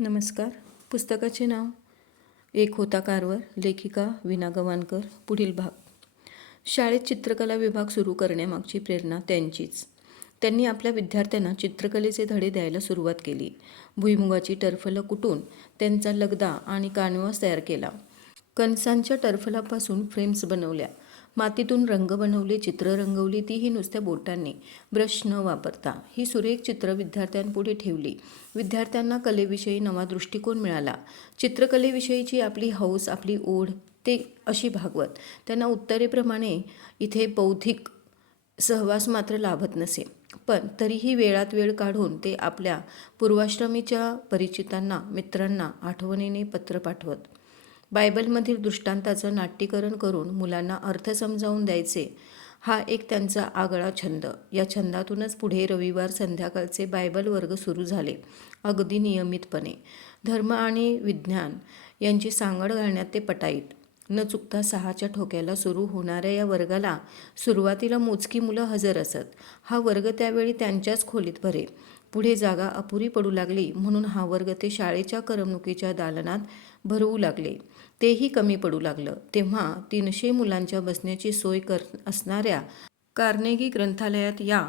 नमस्कार. पुस्तकाचे नाव एक होता कारवर लेखिका विना गवानकर पुढील भाग. शाळेत चित्रकला विभाग सुरू करण्यामागची प्रेरणा त्यांचीच. त्यांनी आपल्या विद्यार्थ्यांना चित्रकलेचे धडे द्यायला सुरुवात केली. भुईमुगाची टर्फलं कुटून त्यांचा लगदा आणि कानवास तयार केला. कणसांच्या टर्फलापासून फ्रेम्स बनवल्या. मातीतून रंग बनवले चित्र रंगवली तीही नुसत्या बोटांनी. ब्रश न वापरता. ही सुरेख चित्र विद्यार्थ्यांपुढे ठेवली. विद्यार्थ्यांना कलेविषयी नवा दृष्टिकोन मिळाला. चित्रकलेविषयीची आपली हौस आपली ओढ ते अशी भागवत. त्यांना उत्तरेप्रमाणे इथे बौद्धिक सहवास मात्र लाभत नसे. पण तरीही वेळात वेळ काढून ते आपल्या पूर्वाश्रमीच्या परिचितांना मित्रांना आठवणीने पत्र पाठवत. बायबलमधील दृष्टांताचं नाट्यीकरण करून मुलांना अर्थ समजावून द्यायचे हा एक त्यांचा आगळा छंद. या छंदातूनच पुढे रविवार संध्याकाळचे बायबल वर्ग सुरू झाले अगदी नियमितपणे. धर्म आणि विज्ञान यांची सांगड घालण्यात ते पटाईत. न चुकता सहाच्या ठोक्याला सुरू होणाऱ्या या वर्गाला सुरुवातीला मोजकी मुलं हजर असत. हा वर्ग त्यावेळी त्यांच्याच खोलीत भरे. पुढे जागा अपुरी पडू लागली म्हणून हा वर्ग ते शाळेच्या करमणुकीच्या दालनात भरवू लागले. तेही कमी पडू लागलं. तेव्हा तीनशे मुलांच्या बसण्याची सोय कर असणाऱ्या कार्नेगी ग्रंथालयात या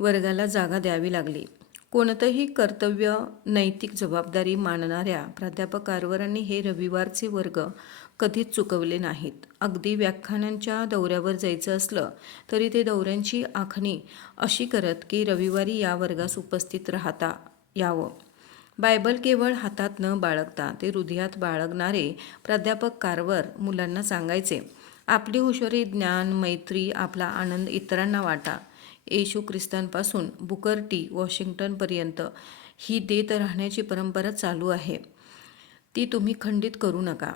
वर्गाला जागा द्यावी लागली. कोणतंही कर्तव्य नैतिक जबाबदारी मानणाऱ्या प्राध्यापक कारवारांनी हे रविवारचे वर्ग कधीच चुकवले नाहीत. अगदी व्याख्यानांच्या दौऱ्यावर जायचं असलं तरी ते दौऱ्यांची आखणी अशी करत की रविवारी या वर्गास उपस्थित राहता यावं. बायबल केवळ हातात न बाळगता ते हृदयात बाळगणारे प्राध्यापक कारवर मुलांना सांगायचे आपली हुशारी ज्ञान मैत्री आपला आनंद इतरांना वाटा. येशू ख्रिस्तांपासून बुकर टी वॉशिंग्टनपर्यंत ही देत राहण्याची परंपरा चालू आहे. ती तुम्ही खंडित करू नका.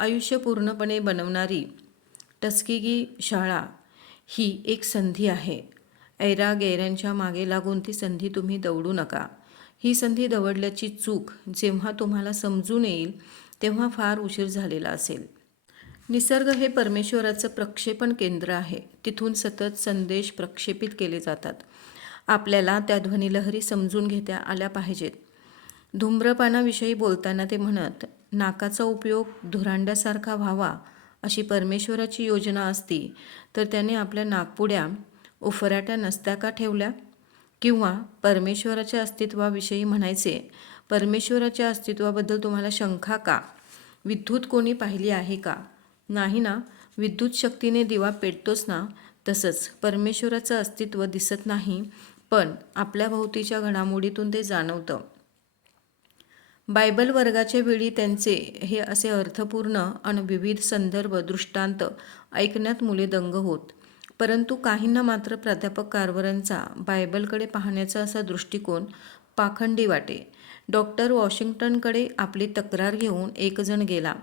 आयुष्य पूर्णपणे बनवणारी टस्किगी शाळा ही एक संधी आहे. ऐरा गैऱ्यांच्या मागे लागून ती संधी तुम्ही दवडू नका. ही संधी दवडल्याची चूक जेव्हा तुम्हाला समजून येईल तेव्हा फार उशीर झालेला असेल. निसर्ग हे परमेश्वराचं प्रक्षेपण केंद्र आहे. तिथून सतत संदेश प्रक्षेपित केले जातात. आपल्याला त्या ध्वनिलहरी समजून घेत्या आल्या पाहिजेत. धूम्रपानाविषयी बोलताना ते म्हणत नाकाचा उपयोग धुरांड्यासारखा व्हावा अशी परमेश्वराची योजना असती तर त्याने आपल्या नागपुड्या उफराट्या नसत्या का ठेवल्या? किंवा परमेश्वराच्या अस्तित्वाविषयी म्हणायचे परमेश्वराच्या अस्तित्वाबद्दल तुम्हाला शंका का? विद्युत कोणी पाहिली आहे का? नाही ना विद्युत शक्तीने दिवा पेटतोच ना तसंच परमेश्वराचं अस्तित्व दिसत नाही पण आपल्या भोवतीच्या घडामोडीतून ते जाणवतं. बायबल वर्गाच्या वेळी त्यांचे हे असे अर्थपूर्ण आणि विविध संदर्भ दृष्टांत ऐकण्यात मुले दंग होत. परंतु काहींना मात्र प्राध्यापक कारवरांचा बायबलकडे पाहण्याचा असा दृष्टिकोन पाखंडी वाटे. डॉक्टर वॉशिंग्टनकडे आपली तक्रार घेऊन एकजण गेला.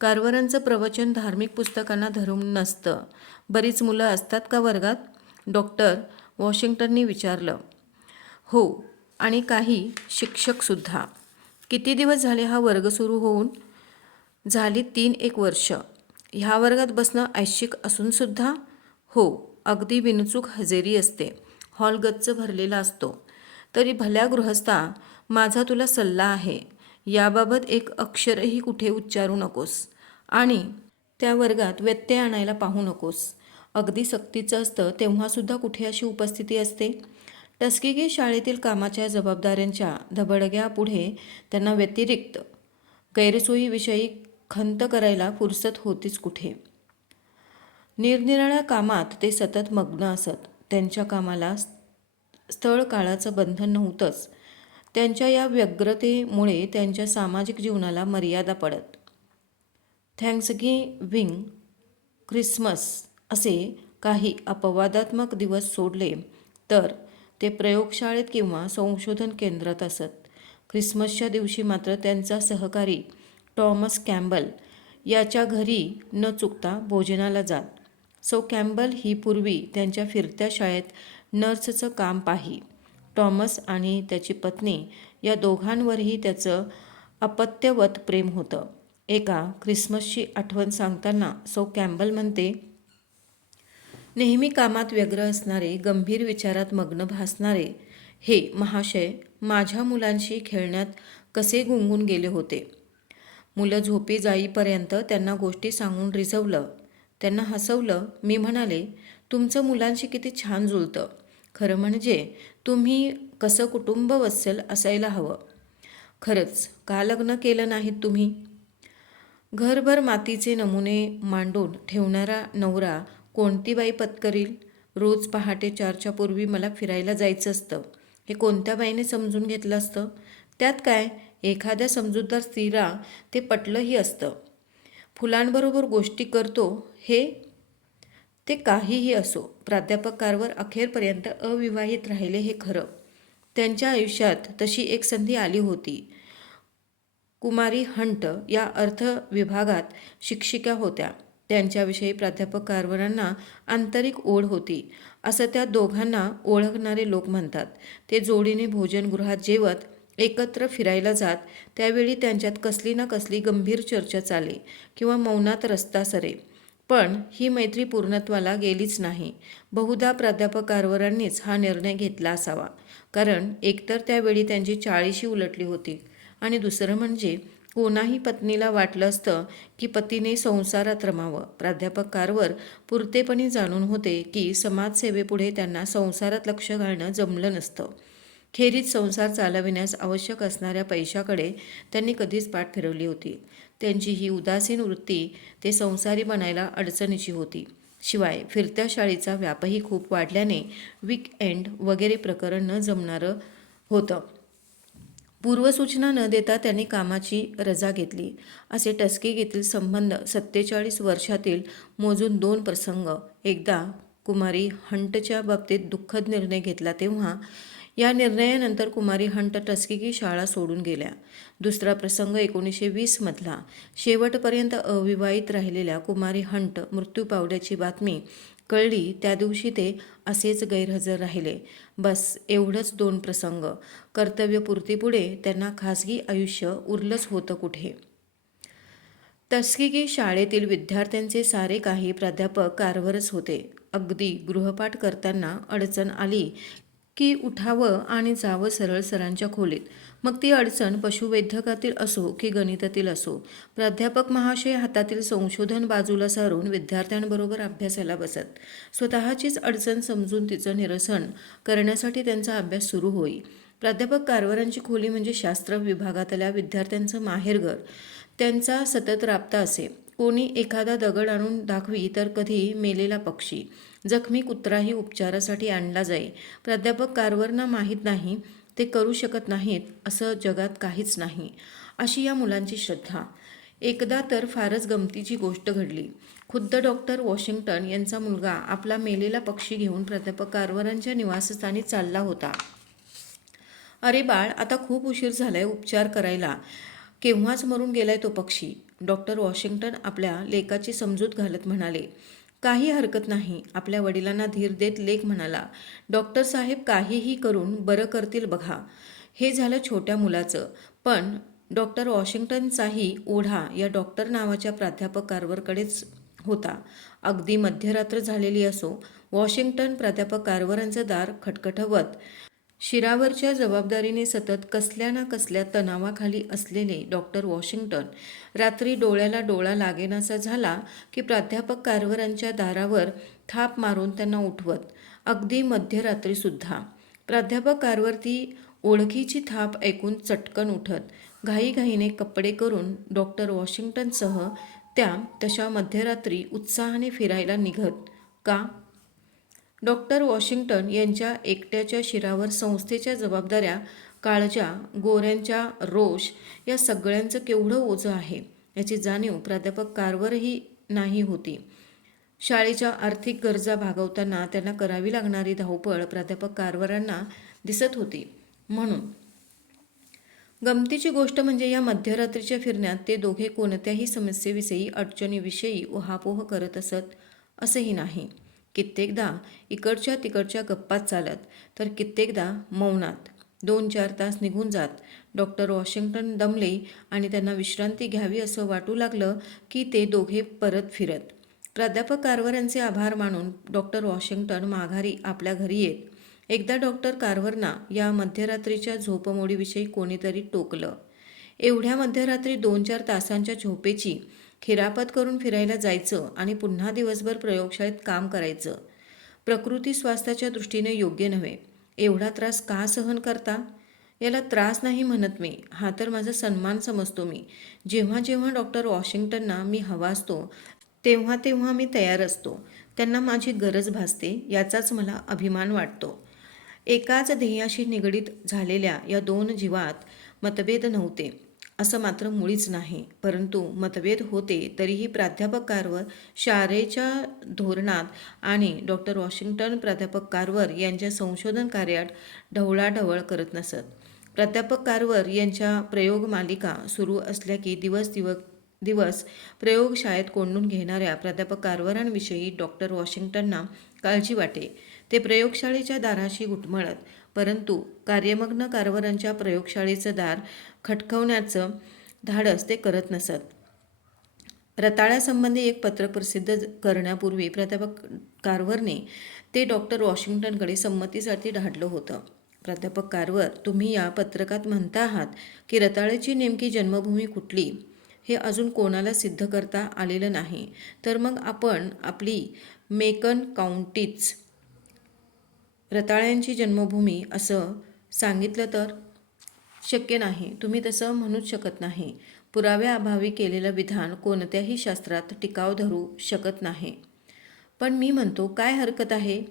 कारवरांचं प्रवचन धार्मिक पुस्तकांना धरून नसतं. बरीच मुलं असतात का वर्गात? डॉक्टर वॉशिंग्टननी विचारलं. हो आणि काही शिक्षकसुद्धा किती दिवस झाले हा वर्ग सुरू होऊन? झाली तीन एक वर्ष. ह्या वर्गात बसणं ऐच्छिक असूनसुद्धा हो अगदी बिनचूक हजेरी असते. हॉल गच्च भरलेला असतो. तरी भल्या गृहस्था माझा तुला सल्ला आहे. याबाबत एक अक्षरही कुठे उच्चारू नकोस. आणि त्या वर्गात व्यत्यय आणायला पाहू नकोस. अगदी सक्तीचं असतं तेव्हासुद्धा कुठे अशी उपस्थिती असते? टस्किगे शाळेतील कामाच्या जबाबदाऱ्यांच्या धबडग्यापुढे त्यांना व्यतिरिक्त गैरसोयीविषयी खंत करायला फुरसत होतीच कुठे? निरनिराळ्या कामात ते सतत मग्न असत. त्यांच्या कामाला स्थळ काळाचं बंधन नव्हतंच. त्यांच्या या व्यग्रतेमुळे त्यांच्या सामाजिक जीवनाला मर्यादा पडत. थँक्सगिव्हिंग ख्रिसमस असे काही अपवादात्मक दिवस सोडले तर ते प्रयोगशाळेत किंवा संशोधन केंद्रात असत. ख्रिसमसच्या दिवशी मात्र त्यांचा सहकारी टॉमस कॅम्बल याच्या घरी न चुकता भोजनाला जात. सो कॅम्बल ही पूर्वी त्यांच्या फिरत्या शाळेत नर्सचं काम पाही. टॉमस आणि त्याची पत्नी या दोघांवरही त्याचं अपत्यवत प्रेम होतं. एका ख्रिसमसची आठवण सांगताना सो कॅम्बल म्हणते नेहमी कामात व्यग्र असणारे गंभीर विचारात मग्न भासणारे हे महाशय माझ्या मुलांशी खेळण्यात कसे गुंगून गेले होते. मुलं झोपी जाईपर्यंत त्यांना गोष्टी सांगून रिझवलं. त्यांना हसवलं मी म्हणाले तुमचं मुलांशी किती छान जुळतं. खरं म्हणजे तुम्ही कसं कुटुंब वत्सल असायला हवं. खरंच का लग्न केलं नाहीत तुम्ही? घरभर मातीचे नमुने मांडून ठेवणारा नवरा कोणती बाई पत्करील? रोज पहाटे चारच्या पूर्वी मला फिरायला जायचं असतं. हे कोणत्या बाईने समजून घेतलं असतं? त्यात काय? एखाद्या समजूतदार स्त्रीला ते पटलंही असतं. फुलांबरोबर गोष्टी करतो हे ते काहीही असो प्राध्यापक कारवर अखेरपर्यंत अविवाहित राहिले हे खरं. त्यांच्या आयुष्यात तशी एक संधी आली होती. कुमारी हंट या अर्थ विभागात शिक्षिका होत्या. त्यांच्याविषयी प्राध्यापक कारवरांना आंतरिक ओढ होती. असं त्या दोघांना ओळखणारे लोक म्हणतात. ते जोडीने भोजनगृहात जेवत एकत्र फिरायला जात त्यावेळी त्यांच्यात कसली ना कसली गंभीर चर्चा चाले किंवा मौनात रस्ता सरे. पण ही मैत्री पूर्णत्वाला गेलीच नाही. बहुधा प्राध्यापक कारवरांनीच हा निर्णय घेतला असावा. कारण एकतर त्यावेळी त्यांची चाळीशी उलटली होती आणि दुसरं म्हणजे कोणाही पत्नीला वाटलं असतं की पतीने संसारात रमावं. प्राध्यापक कारवर पुरतेपणी जाणून होते की समाजसेवेपुढे त्यांना संसारात लक्ष घालणं जमलं नसतं. खेरीज संसार चालविण्यास आवश्यक असणाऱ्या पैशाकडे त्यांनी कधीच पाठ फिरवली होती. त्यांची ही उदासीन वृत्ती ते संसारी बनायला अडचणीची होती. शिवाय फिरत्या शाळेचा व्यापही खूप वाढल्याने वीकएंड वगैरे प्रकरण न जमणारं होतं. पूर्वसूचना न देता त्यांनी कामाची रजा घेतली. असे टस्के घेतील संबंध सत्तेचाळीस वर्षातील मोजून दोन प्रसंग एकदा कुमारी हंटच्या बाबतीत दुःखद निर्णय घेतला तेव्हा या निर्णयानंतर कुमारी हंट टस्किकी शाळा सोडून गेल्या. दुसरा प्रसंग एकोणीसशे वीसमधला शेवटपर्यंत अविवाहित राहिलेल्या कुमारी हंट मृत्यू पावल्याची बातमी कळली त्या दिवशी ते असेच गैरहजर राहिले. बस एवढंच दोन प्रसंग. कर्तव्यपूर्तीपुढे त्यांना खासगी आयुष्य उरलंच होतं कुठे? तस्किकी शाळेतील विद्यार्थ्यांचे सारे काही प्राध्यापक कारवरच होते. अगदी गृहपाठ करताना अडचण आली की उठावं आणि जावं सरळ सरांच्या खोलीत. मग ती अडचण पशुवैद्यकातील असो की गणितातील असो प्राध्यापक महाशय हातातील संशोधन बाजूला सारून विद्यार्थ्यांबरोबर अभ्यासाला बसत. स्वतःचीच अडचण समजून तिचं निरसन करण्यासाठी त्यांचा अभ्यास सुरू होई. प्राध्यापक कारवारांची खोली म्हणजे शास्त्र विभागातल्या विद्यार्थ्यांचं माहेरघर. त्यांचा सतत राबता असे. कोणी एखादा दगड आणून दाखवी तर कधी मेलेला पक्षी. जखमी कुत्राही उपचारासाठी आणला जाई. प्राध्यापक कारवरना माहीत नाही ते करू शकत नाहीत असं जगात काहीच नाही. अशी या मुलांची श्रद्धा. एकदा तर फारच गमतीची गोष्ट घडली. खुद्द डॉक्टर वॉशिंग्टन यांचा मुलगा आपला मेलेला पक्षी घेऊन प्राध्यापक कारवरांच्या निवासस्थानी चालला होता. अरे बाळ आता खूप उशीर झालाय उपचार करायला. केव्हाच मरून गेलाय तो पक्षी? डॉक्टर वॉशिंग्टन आपल्या लेकाची समजूत घालत म्हणाले काही हरकत नाही. आपल्या वडिलांना धीर देत लेख म्हणाला डॉक्टर साहेब काहीही करून बरं करतील बघा. हे झालं छोट्या मुलाचं. पण डॉक्टर वॉशिंग्टनचाही ओढा या डॉक्टर नावाच्या प्राध्यापक कारवरकडेच होता. अगदी मध्यरात्र झालेली असो वॉशिंग्टन प्राध्यापक कारवरांचं दार खटखटवत शिरावरच्या जबाबदारीने सतत कसल्या ना कसल्या तणावाखाली असलेले डॉक्टर वॉशिंग्टन रात्री डोळ्याला डोळा लागेनासा झाला की प्राध्यापक कारवरांच्या दारावर थाप मारून त्यांना उठवत अगदी मध्यरात्रीसुद्धा प्राध्यापक कारवर ती ओळखीची थाप ऐकून चटकन उठत घाईघाईने कपडे करून डॉक्टर वॉशिंग्टनसह त्या तशा मध्यरात्री उत्साहाने फिरायला निघत. का? डॉक्टर वॉशिंग्टन यांच्या एकट्याच्या शिरावर संस्थेच्या जबाबदाऱ्या काळजा गोऱ्यांच्या रोष या सगळ्यांचं केवढं ओझं आहे याची जाणीव प्राध्यापक कारवरही नाही होती. शाळेच्या आर्थिक गरजा भागवताना त्यांना करावी लागणारी धावपळ प्राध्यापक कारवरांना दिसत होती. म्हणून गमतीची गोष्ट म्हणजे या मध्यरात्रीच्या फिरण्यात ते दोघे कोणत्याही समस्येविषयी अडचणीविषयी उहापोह करत असत असंही नाही. कित्येकदा इकडच्या तिकडच्या गप्पात चालत तर कित्येकदा मौनात. दोन चार तास निघून जात. डॉक्टर वॉशिंग्टन दमले आणि त्यांना विश्रांती घ्यावी असं वाटू लागलं की ते दोघे परत फिरत. प्राध्यापक कारवर यांचे आभार मानून डॉक्टर वॉशिंग्टन माघारी आपल्या घरी येत. एकदा डॉक्टर कारवरना या मध्यरात्रीच्या झोपमोडीविषयी कोणीतरी टोकलं. एवढ्या मध्यरात्री दोन चार तासांच्या झोपेची खिरापत करून फिरायला जायचं आणि पुन्हा दिवसभर प्रयोगशाळेत काम करायचं. प्रकृती स्वास्थ्याच्या दृष्टीने योग्य नव्हे. एवढा त्रास का सहन करता? याला त्रास नाही म्हणत मी. हा तर माझा सन्मान समजतो मी. जेव्हा जेव्हा डॉक्टर वॉशिंग्टनना मी हवा असतो तेव्हा तेव्हा मी तयार असतो. त्यांना माझी गरज भासते याचाच मला अभिमान वाटतो. एकाच ध्येयाशी निगडीत झालेल्या या दोन जीवात मतभेद नव्हते. असं मात्र मुळीच नाही. परंतु मतभेद होते तरीही प्राध्यापक कारवर शाळेच्या धोरणात आणि डॉक्टर वॉशिंग्टन प्राध्यापक कारवर यांच्या संशोधन कार्यात ढवळाढवळ करत नसत. प्राध्यापक कारवर यांच्या प्रयोग मालिका सुरू असल्या की दिवस दिवस दिवस प्रयोगशाळेत कोंडून घेणाऱ्या प्राध्यापक कारवारांविषयी डॉक्टर वॉशिंग्टनना काळजी वाटे. ते प्रयोगशाळेच्या दाराशी घुटमळत परंतु कार्यमग्न कारवारांच्या प्रयोगशाळेचं दार खटकवण्याचं धाडस ते करत नसत. रताळ्यासंबंधी एक पत्र प्रसिद्ध करण्यापूर्वी प्राध्यापक कारवरने ते डॉक्टर वॉशिंग्टनकडे संमतीसाठी धाडलं होतं. प्राध्यापक कारवर तुम्ही या पत्रकात म्हणता आहात की रताळ्याची नेमकी जन्मभूमी कुठली? हे अजून कोणाला सिद्ध करता आलेलं नाही. तर मग आपण आपली मेकन काउंटीच रताळ्यांची जन्मभूमी असं सांगितलं तर शक्य नाही. तुम्ही तसं म्हणूच शकत नाही. पुराव्याअभावी केलेलं विधान कोणत्याही शास्त्रात टिकाव धरू शकत नाही. पण मी म्हणतो काय हरकत आहे?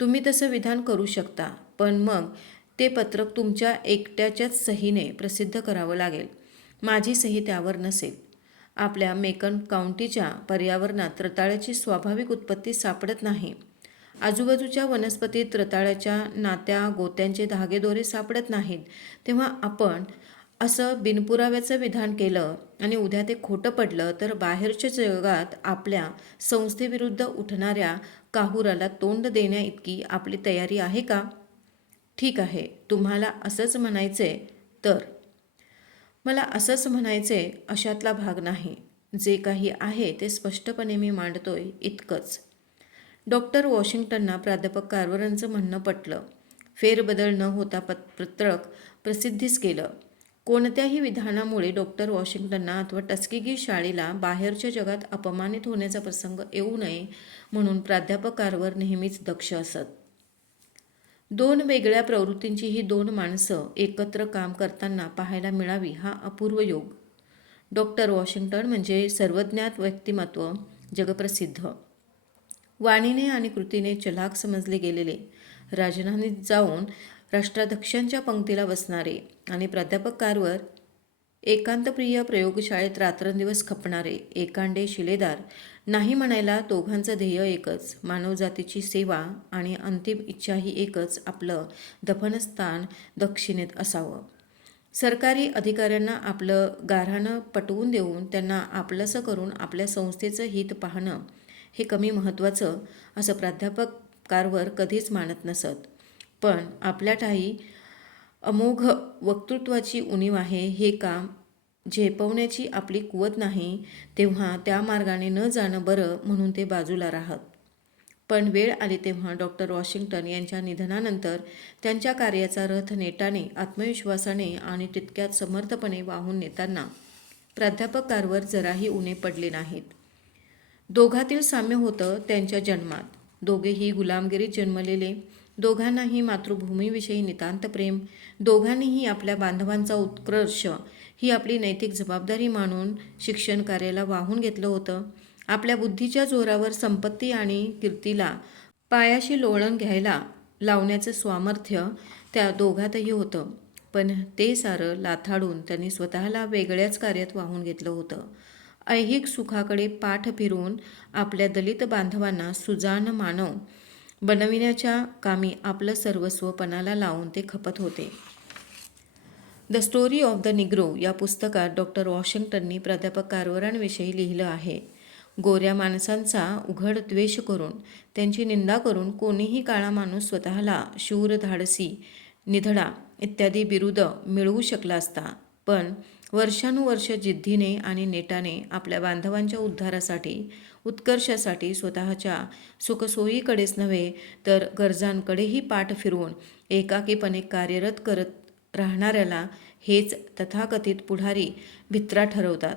तुम्ही तसं विधान करू शकता पण मग ते पत्रक तुमच्या एकट्याच्याच सहीने प्रसिद्ध करावं लागेल. माझी सही त्यावर नसेल. आपल्या मेकन काउंटीच्या पर्यावरणात रताळ्याची स्वाभाविक उत्पत्ती सापडत नाही. आजूबाजूच्या वनस्पतीत रताळ्याच्या नात्या गोत्यांचे धागेदोरे सापडत नाहीत. तेव्हा आपण असं बिनपुराव्याचं विधान केलं आणि उद्या ते खोटं पडलं तर बाहेरच्या जगात आपल्या संस्थेविरुद्ध उठणाऱ्या काहुराला तोंड देण्या इतकी आपली तयारी आहे का? ठीक आहे तुम्हाला असंच म्हणायचे तर? मला असंच म्हणायचे अशातला भाग नाही. जे काही आहे ते स्पष्टपणे मी मांडतोय इतकंच. डॉक्टर वॉशिंग्टनना प्राध्यापक कारवरांचं म्हणणं पटलं. फेरबदल न होता पत पत्रक प्रसिद्धीस केलं कोणत्याही विधानामुळे डॉक्टर वॉशिंग्टनना अथवा टस्किगी शाळेला बाहेरच्या जगात अपमानित होण्याचा प्रसंग येऊ नये म्हणून प्राध्यापक कारवर नेहमीच दक्ष असत. दोन वेगळ्या प्रवृत्तींची ही दोन माणसं एकत्र काम करताना पाहायला मिळावी हा अपूर्व योग. डॉक्टर वॉशिंग्टन म्हणजे सर्वज्ञात व्यक्तिमत्व जगप्रसिद्ध. वाणीने आणि कृतीने चलाक समजले गेलेले. राजधानीत जाऊन राष्ट्राध्यक्षांच्या पंक्तीला बसणारे आणि प्राध्यापक कारवर एकांतप्रिय प्रयोगशाळेत रात्रंदिवस खपणारे एकांडे शिलेदार नाही म्हणायला दोघांचं ध्येय एकच मानवजातीची सेवा आणि अंतिम इच्छाही एकच आपलं दफनस्थान दक्षिणेत असावं. सरकारी अधिकाऱ्यांना आपलं गाऱ्हाणं पटवून देऊन त्यांना आपलंसं करून आपल्या संस्थेचं हित पाहणं हे कमी महत्त्वाचं असं प्राध्यापक कारवर कधीच मानत नसत. पण आपल्या ठाई अमोघ वक्तृत्वाची उणीव आहे हे काम झेपवण्याची आपली कुवत नाही तेव्हा त्या मार्गाने न जाणं बरं म्हणून ते बाजूला राहत. पण वेळ आली तेव्हा डॉक्टर वॉशिंग्टन यांच्या निधनानंतर त्यांच्या कार्याचा रथ नेटाने आत्मविश्वासाने आणि तितक्यात समर्थपणे वाहून नेताना प्राध्यापक कारवर जराही उणे पडले नाहीत. दोघातील साम्य होतं त्यांच्या जन्मात. दोघेही गुलामगिरीत जन्मलेले. दोघांनाही मातृभूमीविषयी नितांत प्रेम. दोघांनीही आपल्या बांधवांचा उत्कर्ष ही आपली नैतिक जबाबदारी मानून शिक्षण कार्याला वाहून घेतलं होतं. आपल्या बुद्धीच्या जोरावर संपत्ती आणि कीर्तीला पायाशी लोळण घ्यायला लावण्याचं स्वामर्थ्य त्या दोघातही होतं. पण ते सारं लाथाडून त्यांनी स्वतःला वेगळ्याच कार्यात वाहून घेतलं होतं. ऐहिक सुखाकडे पाठ फिरवून आपल्या दलित बांधवांना सुजान मानव बनविण्याच्या कामी आपलं सर्वस्वपणाला लावून ते खपत होते. The story of the negro या पुस्तकात डॉक्टर वॉशिंग्टननी प्राध्यापक कारवारांविषयी लिहिलं आहे. गोऱ्या माणसांचा उघड द्वेष करून त्यांची निंदा करून कोणीही काळा माणूस स्वतःला शूर धाडसी निधडा इत्यादी बिरुद मिळवू शकला असता. पण वर्षानुवर्ष जिद्दीने आणि नेटाने आपल्या बांधवांच्या उद्धारासाठी उत्कर्षासाठी स्वतःच्या सुखसोयीकडेच नव्हे तर गरजांकडेही पाठ फिरवून एकाकीपणे कार्यरत करत राहणाऱ्याला हेच तथाकथित पुढारी भित्रा ठरवतात.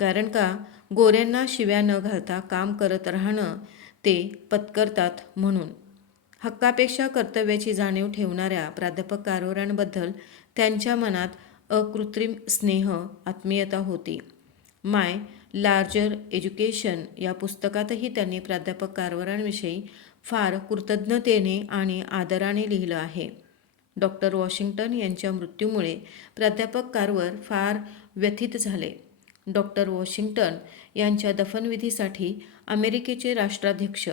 कारण का? गोऱ्यांना शिव्या न घालता काम करत राहणं ते पत्करतात म्हणून. हक्कापेक्षा कर्तव्याची जाणीव ठेवणाऱ्या प्राध्यापक कारवारांबद्दल त्यांच्या मनात अकृत्रिम स्नेह आत्मीयता होती. माय लार्जर एज्युकेशन या पुस्तकातही त्यांनी प्राध्यापक कारवारांविषयी फार कृतज्ञतेने आणि आदराने लिहिलं आहे. डॉक्टर वॉशिंग्टन यांच्या मृत्यूमुळे प्राध्यापक कारवर फार व्यथित झाले. डॉक्टर वॉशिंग्टन यांच्या दफनविधीसाठी अमेरिकेचे राष्ट्राध्यक्ष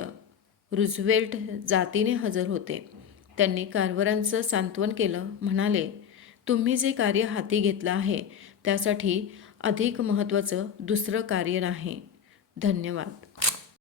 रुझवेल्ट जातीने हजर होते. त्यांनी कारवरांचं सांत्वन केलं म्हणाले तुम्ही जे कार्य हाती घेतलं आहे त्यासाठी अधिक महत्त्वाचं दुसरं कार्य नाही. धन्यवाद.